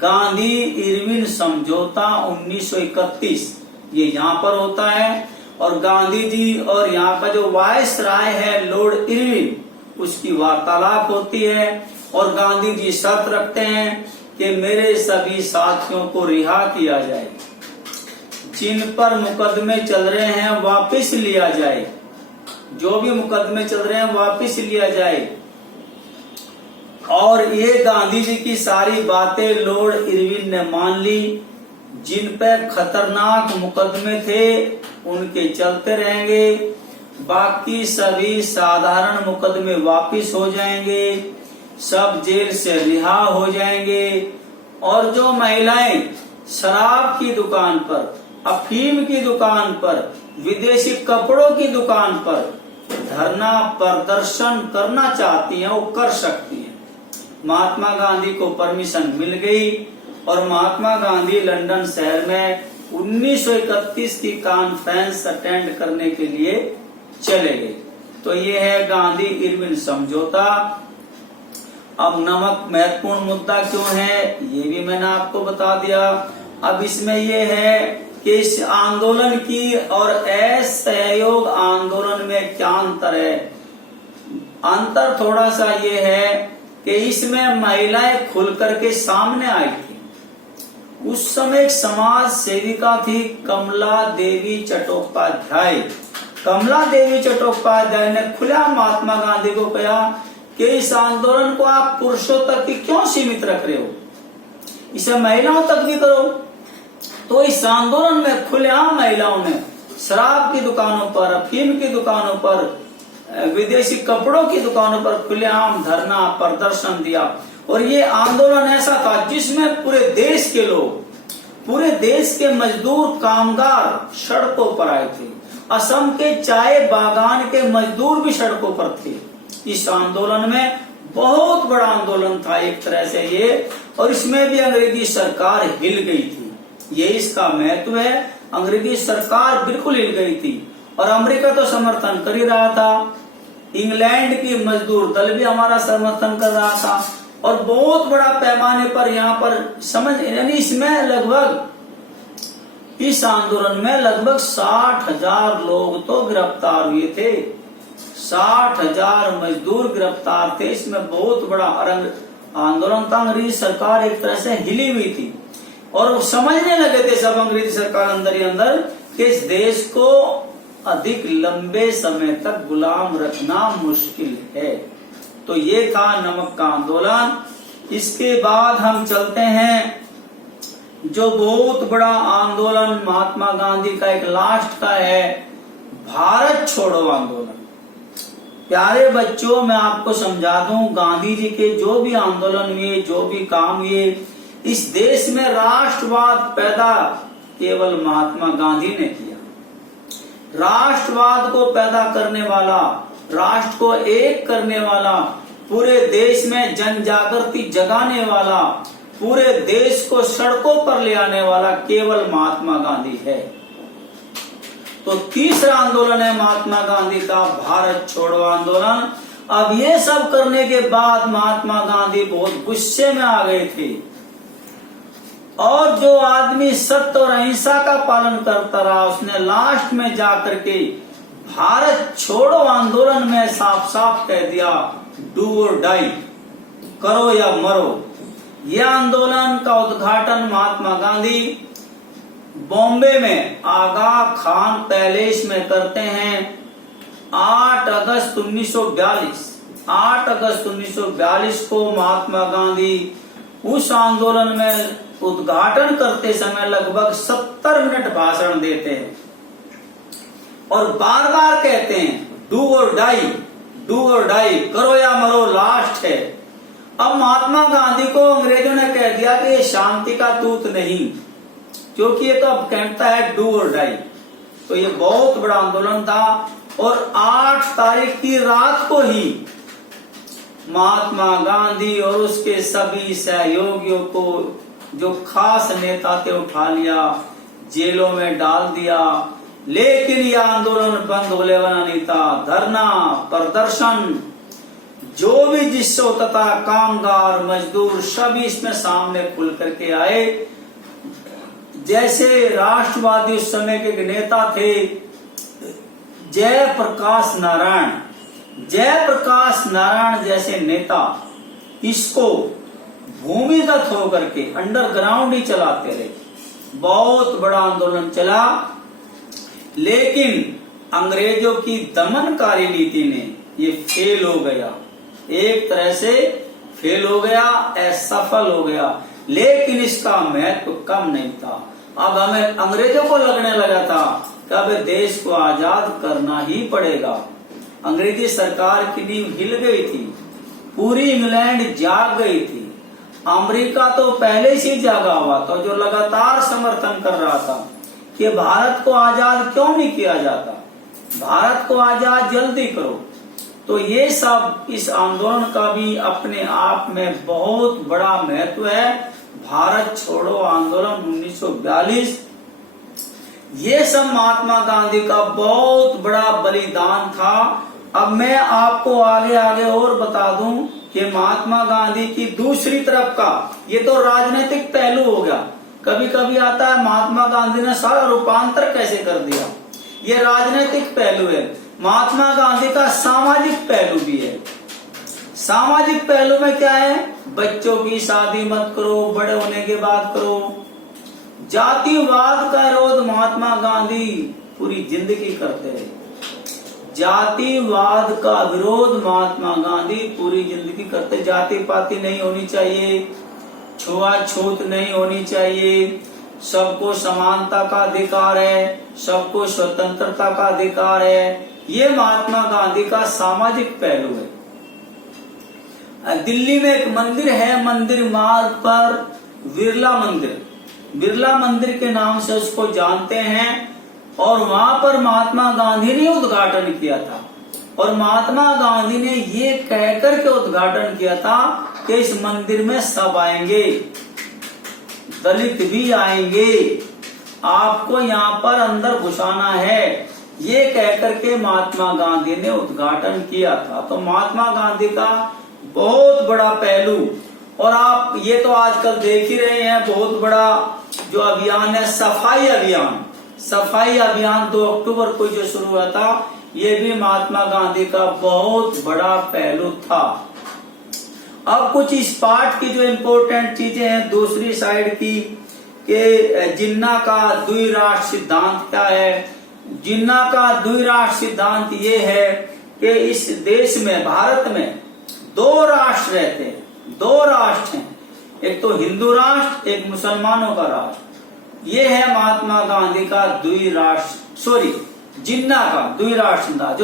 गांधी इरविन समझौता 1931 ये यहाँ पर होता है, और गांधी जी और यहाँ का जो वायस राय है लॉर्ड इरविन, उसकी वार्तालाप होती है, और गांधी जी शर्त रखते हैं कि मेरे सभी साथियों को रिहा किया जाए, जिन पर मुकदमे चल रहे हैं वापस लिया जाए, जो भी मुकदमे चल रहे हैं वापस लिया जाए। और ये गांधी जी की सारी बातें लॉर्ड इरविन ने मान ली। जिन पर खतरनाक मुकदमे थे उनके चलते रहेंगे, बाकी सभी साधारण मुकदमे वापस हो जाएंगे, सब जेल से रिहा हो जाएंगे। और जो महिलाएं शराब की दुकान पर, अफीम की दुकान पर, विदेशी कपड़ों की दुकान पर धरना प्रदर्शन करना चाहती हैं, वो कर सकती हैं। महात्मा गांधी को परमिशन मिल गई और महात्मा गांधी लंदन शहर में 1931 की कॉन्फ्रेंस अटेंड करने के लिए चले गए। तो ये है गांधी इरविन समझौता। अब नमक महत्वपूर्ण मुद्दा क्यों है ये भी मैंने आपको बता दिया। अब इसमें ये है कि इस आंदोलन की और असहयोग आंदोलन में अंतर है। अंतर थोड़ा सा ये है कि इसमें महिलाएं खुल करके सामने आई थी। उस समय एक समाज सेविका थी कमला देवी चट्टोपाध्याय। कमला देवी चट्टोपाध्याय ने खुला महात्मा गांधी को कहा कि इस आंदोलन को आप पुरुषों तक ही क्यों सीमित रख रहे हो, इसे महिलाओं तक भी करो। तो इस आंदोलन में खुलेआम महिलाओं ने शराब की दुकानों पर, अफीम की दुकानों पर, विदेशी कपड़ों की दुकानों पर खुलेआम धरना प्रदर्शन दिया। और ये आंदोलन ऐसा था जिसमें पूरे देश के लोग, पूरे देश के मजदूर कामगार सड़कों पर आए थे। असम के चाय बागान के मजदूर भी सड़कों पर थे। इस आंदोलन में बहुत बड़ा आंदोलन था एक तरह से ये, और इसमें भी अंग्रेजी सरकार हिल गई थी। ये इसका महत्व है, अंग्रेजी सरकार बिल्कुल हिल गई थी। और अमेरिका तो समर्थन कर ही रहा था, इंग्लैंड की मजदूर दल भी हमारा समर्थन कर रहा था, और बहुत बड़ा पैमाने पर यहाँ पर समझ, यानी इसमें लगभग, इस आंदोलन में लगभग 60,000 लोग तो गिरफ्तार हुए थे। 60,000 मजदूर गिरफ्तार थे। इसमें बहुत बड़ा आंदोलन था। अंग्रेजी सरकार एक तरह से हिली हुई थी और समझने लगे थे सब अंग्रेजी सरकार अंदर ही अंदर कि इस देश को अधिक लंबे समय तक गुलाम रखना मुश्किल है। तो ये था नमक का आंदोलन। इसके बाद हम चलते हैं जो बहुत बड़ा आंदोलन महात्मा गांधी का एक लास्ट का है, भारत छोड़ो आंदोलन। प्यारे बच्चों, मैं आपको समझा दूं, गांधी जी के जो भी आंदोलन हुए, जो भी काम हुए, इस देश में राष्ट्रवाद पैदा केवल महात्मा गांधी ने किया। राष्ट्रवाद को पैदा करने वाला, राष्ट्र को एक करने वाला, पूरे देश में जन जागृति जगाने वाला, पूरे देश को सड़कों पर ले आने वाला केवल महात्मा गांधी है। तो तीसरा आंदोलन है महात्मा गांधी का भारत छोड़ो आंदोलन। अब ये सब करने के बाद महात्मा गांधी बहुत गुस्से में आ गए थे, और जो आदमी सत्य और अहिंसा का पालन करता रहा उसने लास्ट में जाकर के भारत छोड़ो आंदोलन में साफ साफ कह दिया, डू और डाई, करो या मरो। यह आंदोलन का उद्घाटन महात्मा गांधी बॉम्बे में आगा खान पैलेस में करते हैं 8 अगस्त 1942। 8 अगस्त 1942 को महात्मा गांधी उस आंदोलन में उद्घाटन करते समय लगभग 70 मिनट भाषण देते हैं और बार बार कहते हैं डू और डाई, डू और डाई, करो या मरो, लास्ट है। अब महात्मा गांधी को अंग्रेजों ने कह दिया कि ये शांति का दूत नहीं, क्योंकि ये तो अब कहता है डू और डाई। तो ये बहुत बड़ा आंदोलन था, और 8 तारीख की रात को ही महात्मा गांधी और उसके सभी सहयोगियों को, जो खास नेता थे, उठा लिया, जेलों में डाल दिया। लेकिन यह आंदोलन बंद होने वाला नहीं था। धरना प्रदर्शन जो भी जिससे होता था, कामगार मजदूर सभी इसमें सामने खुल करके आए। जैसे राष्ट्रवादी उस समय के नेता थे जयप्रकाश नारायण, जयप्रकाश नारायण जैसे नेता इसको भूमिगत होकर के अंडरग्राउंड ही चलाते रहे। बहुत बड़ा आंदोलन चला, लेकिन अंग्रेजों की दमनकारी नीति ने ये फेल हो गया, एक तरह से फेल हो गया, असफल हो गया। लेकिन इसका महत्व कम नहीं था। अब हमें अंग्रेजों को लगने लगा था कि अब देश को आजाद करना ही पड़ेगा। अंग्रेजी सरकार की नींव हिल गई थी, पूरी इंग्लैंड जाग गई थी, अमेरिका तो पहले से जागा हुआ था, जो लगातार समर्थन कर रहा था कि भारत को आजाद क्यों नहीं किया जाता, भारत को आजाद जल्दी करो। तो ये सब, इस आंदोलन का भी अपने आप में बहुत बड़ा महत्व है। भारत छोड़ो आंदोलन 1942, ये सब महात्मा गांधी का बहुत बड़ा बलिदान था। अब मैं आपको आगे आगे और बता दूं कि महात्मा गांधी की दूसरी तरफ का, ये तो राजनीतिक पहलू हो गया। कभी कभी आता है महात्मा गांधी ने सारा रूपांतर कैसे कर दिया, ये राजनीतिक पहलू है। महात्मा गांधी का सामाजिक पहलू भी है। सामाजिक पहलू में क्या है? बच्चों की शादी मत करो, बड़े होने के बाद करो। जातिवाद का विरोध महात्मा गांधी पूरी जिंदगी करते हैं। जातिवाद का विरोध महात्मा गांधी पूरी जिंदगी करते। जाति पाति नहीं होनी चाहिए, छुआछूत नहीं होनी चाहिए, सबको समानता का अधिकार है, सबको स्वतंत्रता का अधिकार है। ये महात्मा गांधी का सामाजिक पहलू है। दिल्ली में एक मंदिर है, मंदिर मार्ग पर बिरला मंदिर, बिरला मंदिर के नाम से उसको जानते हैं। और वहां पर महात्मा गांधी ने उद्घाटन किया था। और महात्मा गांधी ने ये कहकर के उद्घाटन किया था कि इस मंदिर में सब आएंगे, दलित भी आएंगे, आपको यहाँ पर अंदर घुसाना है, ये कहकर के महात्मा गांधी ने उद्घाटन किया था। तो महात्मा गांधी का बहुत बड़ा पहलू। और आप ये तो आजकल देख ही रहे हैं, बहुत बड़ा जो अभियान है सफाई अभियान। सफाई अभियान 2 अक्टूबर को जो शुरू हुआ था, ये भी महात्मा गांधी का बहुत बड़ा पहलू था। अब कुछ इस पाठ की जो इम्पोर्टेंट चीजें हैं दूसरी साइड की, कि जिन्ना का द्विराष्ट्र सिद्धांत क्या है। जिन्ना का द्विराष्ट्र सिद्धांत ये है कि इस देश में, भारत में 2 राष्ट्र रहते हैं, 2 राष्ट्र हैं, एक तो हिंदू राष्ट्र, एक मुसलमानों का राष्ट्र। ये है महात्मा गांधी का जिन्ना का द्विराष्ट्र सिद्धांत।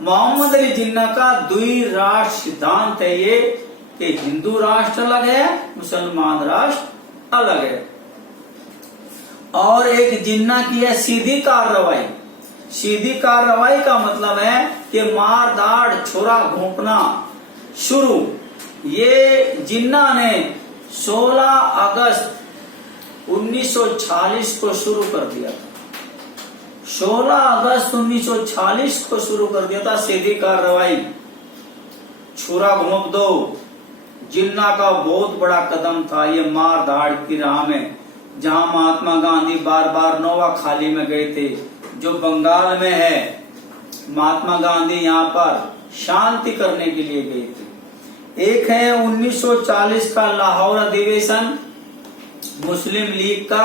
मोहम्मद अली जिन्ना का द्विराष्ट्र सिद्धांत है ये, कि हिंदू राष्ट्र अलग है, मुसलमान राष्ट्र अलग है। और एक जिन्ना की है सीधी कार्रवाई। सीधी कार्रवाई का मतलब है कि मार दाड़ छोरा घोंपना शुरू। ये जिन्ना ने 16 अगस्त 1946 को शुरू कर दिया था। 16 अगस्त 1946 को शुरू कर दिया था सीधी कार्रवाई, छुरा घोंप दो। जिन्ना का बहुत बड़ा कदम था ये मार धाड़ की राह में, जहां महात्मा गांधी बार बार नोवाखाली में गए थे, जो बंगाल में है। महात्मा गांधी यहाँ पर शांति करने के लिए गए थे। एक है 1940 का लाहौर अधिवेशन मुस्लिम लीग का।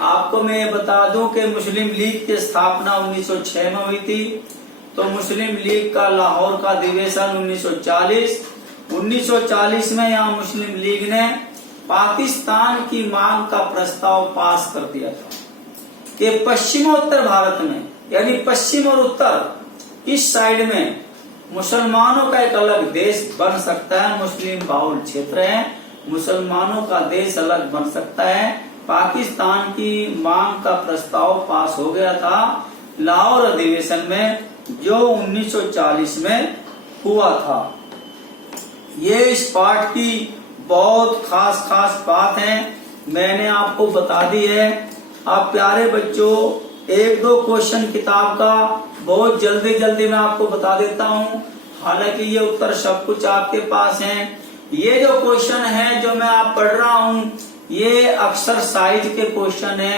आपको मैं बता दूं कि मुस्लिम लीग की स्थापना 1906 में हुई थी। तो मुस्लिम लीग का लाहौर का अधिवेशन 1940 में यहाँ मुस्लिम लीग ने पाकिस्तान की मांग का प्रस्ताव पास कर दिया था कि पश्चिमोत्तर भारत में, यानी पश्चिम और उत्तर इस साइड में मुसलमानों का एक अलग देश बन सकता है। मुस्लिम बाहुल क्षेत्र है, मुसलमानों का देश अलग बन सकता है। पाकिस्तान की मांग का प्रस्ताव पास हो गया था लाहौर अधिवेशन में, जो 1940 में हुआ था। ये इस पाठ की बहुत खास बात है, मैंने आपको बता दी है। आप प्यारे बच्चों, 1-2 क्वेश्चन किताब का बहुत जल्दी मैं आपको बता देता हूँ। हालांकि ये उत्तर सब कुछ आपके पास है। ये जो क्वेश्चन है जो मैं आप पढ़ रहा हूँ, ये एक्सरसाइज के क्वेश्चन है।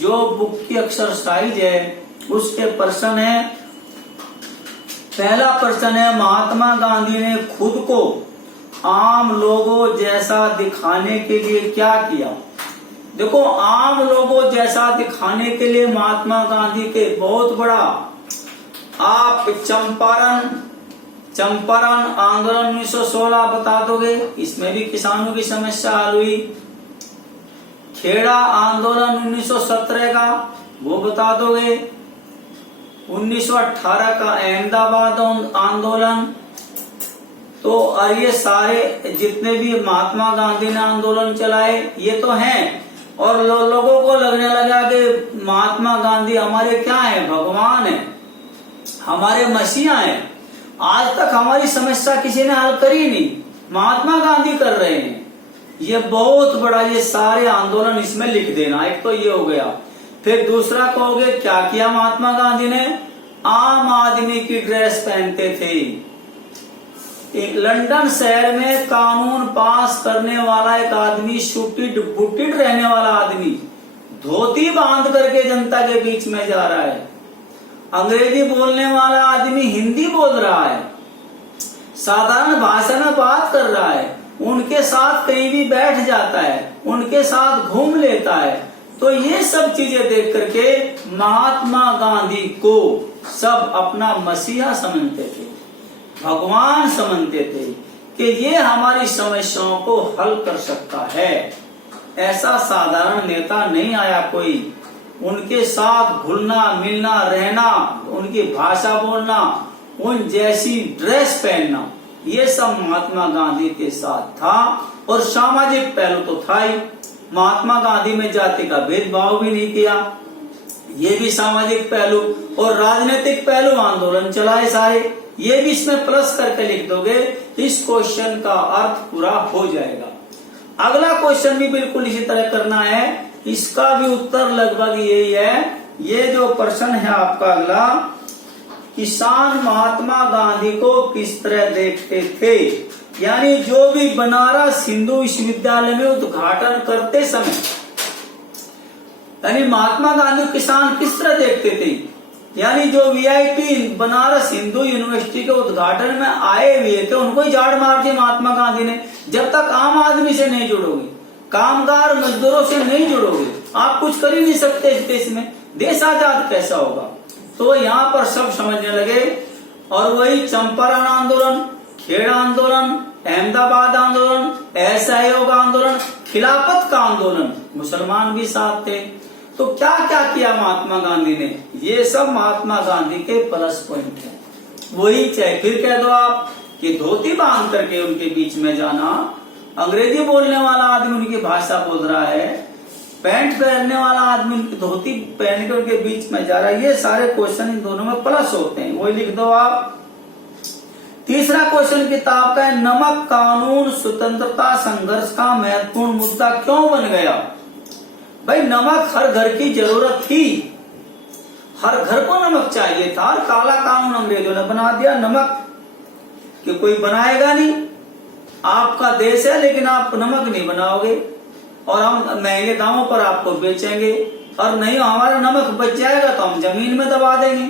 जो बुक की एक्सरसाइज है उसके प्रश्न है। पहला प्रश्न है, महात्मा गांधी ने खुद को आम लोगों जैसा दिखाने के लिए क्या किया। देखो, आम लोगों जैसा दिखाने के लिए महात्मा गांधी के बहुत बड़ा, आप चंपारण आंदोलन 1916 बता दोगे, इसमें भी किसानों की समस्या हल हुई। खेड़ा आंदोलन 1917 का, वो बता दोगे। 1918 का अहमदाबाद आंदोलन। तो और ये सारे जितने भी महात्मा गांधी ने आंदोलन चलाए ये तो हैं। और लोगों को लगने लगा कि महात्मा गांधी हमारे क्या है, भगवान है, हमारे मसीहा हैं। आज तक हमारी समस्या किसी ने हल करी नहीं, महात्मा गांधी कर रहे हैं। ये बहुत बड़ा, ये सारे आंदोलन इसमें लिख देना। एक तो ये हो गया। फिर दूसरा कहोगे क्या किया महात्मा गांधी ने, आम आदमी की ड्रेस पहनते थे। लंदन शहर में कानून पास करने वाला एक आदमी, शूटिड बुटिड रहने वाला आदमी, धोती बांध करके जनता के बीच में जा रहा है। अंग्रेजी बोलने वाला आदमी हिंदी बोल रहा है, साधारण भाषा में बात कर रहा है, उनके साथ कहीं भी बैठ जाता है, उनके साथ घूम लेता है, तो ये सब चीजें देख करके महात्मा गांधी को सब अपना मसीहा समझते थे, भगवान समझते थे कि ये हमारी समस्याओं को हल कर सकता है। ऐसा साधारण नेता नहीं आया कोई, उनके साथ घुलना मिलना रहना, उनकी भाषा बोलना, उन जैसी ड्रेस पहनना, ये सब महात्मा गांधी के साथ था। और सामाजिक पहलू तो था ही, महात्मा गांधी में जाति का भेदभाव भी नहीं किया, ये भी सामाजिक पहलू। और राजनीतिक पहलू आंदोलन चलाए सारे, ये भी इसमें प्लस करके लिख दोगे, इस क्वेश्चन का अर्थ पूरा हो जाएगा। अगला क्वेश्चन भी बिल्कुल इसी तरह करना है, इसका भी उत्तर लगभग यही है। ये जो प्रश्न है आपका अगला, किसान महात्मा गांधी को किस तरह देखते थे, यानी जो भी बनारस हिंदू विश्वविद्यालय में उद्घाटन करते समय, यानी महात्मा गांधी किसान किस तरह देखते थे, यानी जो वीआईपी बनारस हिंदू यूनिवर्सिटी के उद्घाटन में आए हुए थे उनको ही झाड़ मार दी महात्मा गांधी ने। जब तक आम आदमी से नहीं जुड़ोगे, कामगार मजदूरों से नहीं जुड़ोगे, आप कुछ कर ही नहीं सकते इस देश में, देश आजाद कैसा होगा। तो यहाँ पर सब समझने लगे, और वही चंपारण आंदोलन, खेड़ा आंदोलन, अहमदाबाद आंदोलन, असहयोग आंदोलन, खिलाफत का आंदोलन, मुसलमान भी साथ थे। तो क्या क्या किया महात्मा गांधी ने, ये सब महात्मा गांधी के प्लस पॉइंट है। वही चाहे फिर कह दो आप कि धोती बांध करके उनके बीच में जाना, अंग्रेजी बोलने वाला आदमी उनकी भाषा बोल रहा है, पैंट पहनने वाला आदमी उनकी धोती पहन के उनके बीच में जा रहा है, ये सारे क्वेश्चन इन दोनों में प्लस होते हैं, वही लिख दो आप। तीसरा क्वेश्चन किताब का है, नमक कानून स्वतंत्रता संघर्ष का महत्वपूर्ण मुद्दा क्यों बन गया। भाई नमक हर घर की जरूरत थी, हर घर को नमक चाहिए था, और काला कानून अंग्रेजों ने बना दिया नमक कि कोई बनाएगा नहीं, आपका देश है लेकिन आप नमक नहीं बनाओगे और हम महंगे दामों पर आपको बेचेंगे, और नहीं हमारा नमक बच जाएगा तो हम जमीन में दबा देंगे।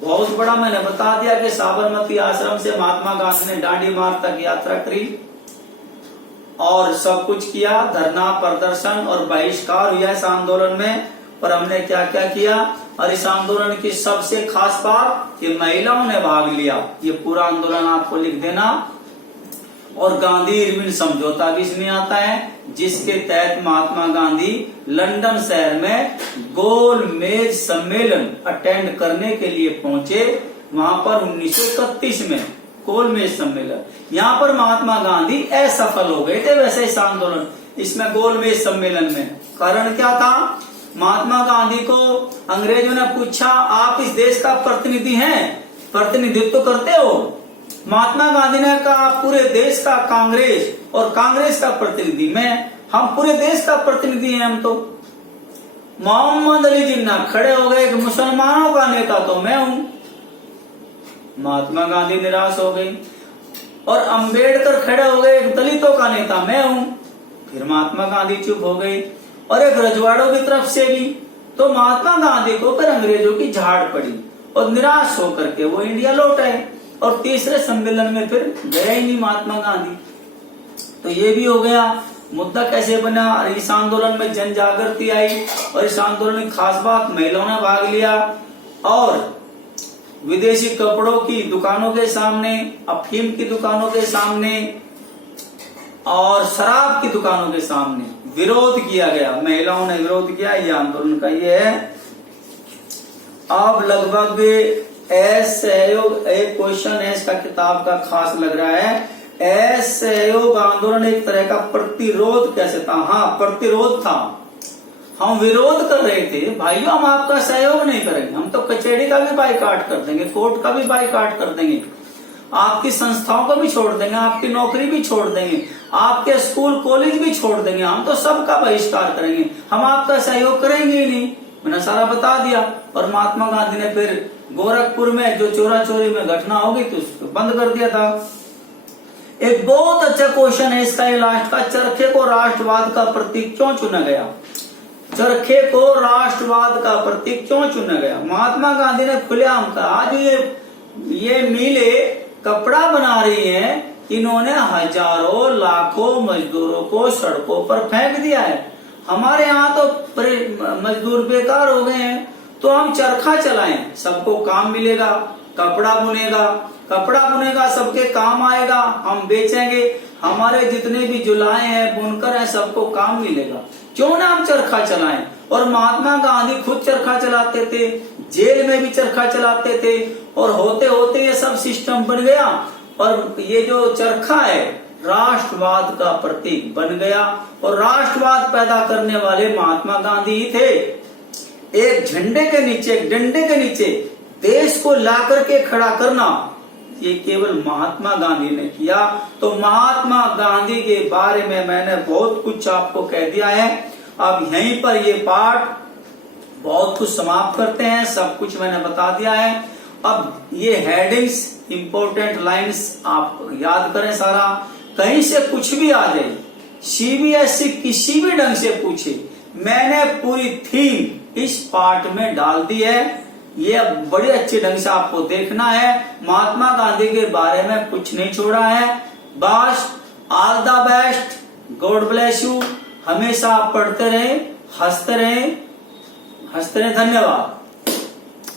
बहुत बड़ा मैंने बता दिया कि साबरमती आश्रम से महात्मा गांधी ने डांडी मार्ग तक यात्रा करी और सब कुछ किया, धरना प्रदर्शन और बहिष्कार हुआ इस आंदोलन में। पर हमने क्या क्या किया, और इस आंदोलन की सबसे खास बात कि महिलाओं ने भाग लिया। ये पूरा आंदोलन आपको लिख देना। और गांधी इरविन समझौता भी इसमें आता है, जिसके तहत महात्मा गांधी लंदन शहर में गोल मेज सम्मेलन अटेंड करने के लिए पहुंचे। वहां पर 1931 में गोल मेज सम्मेलन, यहाँ पर महात्मा गांधी असफल हो गए थे। वैसे इस आंदोलन, इसमें गोल मेज सम्मेलन में कारण क्या था, महात्मा गांधी को अंग्रेजों ने पूछा, आप इस देश का प्रतिनिधि हैं, प्रतिनिधित्व करते हो। महात्मा गांधी ने कहा, पूरे देश का कांग्रेस, और कांग्रेस का प्रतिनिधि मैं, हम पूरे देश का प्रतिनिधि हैं हम तो। मोहम्मद अली जिन्ना खड़े हो गए कि मुसलमानों का नेता तो मैं हूं। महात्मा गांधी निराश हो गई। और अंबेडकर खड़े हो गए, दलितों का नेता मैं हूं। फिर महात्मा गांधी चुप हो गई। और एक रजवाड़ों की तरफ से भी। तो महात्मा गांधी को फिर अंग्रेजों की झाड़ पड़ी और निराश होकर के वो इंडिया लौट आए, और तीसरे सम्मेलन में फिर गए ही नहीं महात्मा गांधी। तो ये भी हो गया। मुद्दा कैसे बना, और इस आंदोलन में जन जागृति आई, और इस आंदोलन की खास बात महिलाओं ने भाग लिया, और विदेशी कपड़ों की दुकानों के सामने, अफीम की दुकानों के सामने और शराब की दुकानों के सामने विरोध किया गया। महिलाओं ने विरोध किया। ये आंदोलन का ये है। अब लगभग असहयोग एक क्वेश्चन है, इसका किताब का खास लग रहा है। असहयोग आंदोलन एक तरह का प्रतिरोध कैसे था। हाँ, प्रतिरोध था। हम विरोध कर रहे थे, भाइयों हम आपका सहयोग नहीं करेंगे, हम तो कचहरी का भी बाइकाट कर देंगे, कोर्ट का भी बाइकाट कर देंगे, आपकी संस्थाओं को भी छोड़ देंगे, आपकी नौकरी भी छोड़ देंगे, आपके स्कूल कॉलेज भी छोड़ देंगे, हम तो सबका बहिष्कार करेंगे, हम आपका सहयोग करेंगे ही नहीं। मैंने सारा बता दिया। और महात्मा गांधी ने फिर गोरखपुर में जो चोरा चोरी में घटना होगी तो उसको बंद कर दिया था। एक बहुत अच्छा क्वेश्चन है इसका, ये लास्ट का, चरखे को राष्ट्रवाद का प्रतीक क्यों चुना गया। चरखे को राष्ट्रवाद का प्रतीक क्यों चुना गया? महात्मा गांधी ने खुलेआम कहा। आज ये मिलें कपड़ा बना रही हैं, इन्होंने हजारों लाखों मजदूरों को सड़कों पर फेंक दिया है। हमारे यहाँ तो मजदूर बेकार हो गए हैं, तो हम चरखा चलाएं, सबको काम मिलेगा, कपड़ा बुनेगा सबके काम आएगा, हम बेचेंगे, हमारे जितने भी जुलाए हैं बुनकर हैं सबको काम मिलेगा, क्यों ना हम चरखा चलाएं। और महात्मा गांधी खुद चरखा चलाते थे, जेल में भी चरखा चलाते थे, और होते होते ये सब सिस्टम बन गया और ये जो चरखा है राष्ट्रवाद का प्रतीक बन गया। और राष्ट्रवाद पैदा करने वाले महात्मा गांधी ही थे। एक झंडे के नीचे, एक डंडे के नीचे देश को ला करके खड़ा करना ये केवल महात्मा गांधी ने किया। तो महात्मा गांधी के बारे में मैंने बहुत कुछ आपको कह दिया है। अब यहीं पर ये पाठ बहुत कुछ समाप्त करते हैं, सब कुछ मैंने बता दिया है। अब ये हेडिंग्स, इंपॉर्टेंट लाइंस आप याद करें सारा, कहीं से कुछ भी आ जाए, सीबीएसई किसी भी ढंग से पूछे, मैंने पूरी थीम इस पार्ट में डाल दी है। ये बड़े अच्छे ढंग से आपको देखना है। महात्मा गांधी के बारे में कुछ नहीं छोड़ा है। बस all the best, God bless you. हमेशा आप पढ़ते रहें, हंसते रहें। धन्यवाद।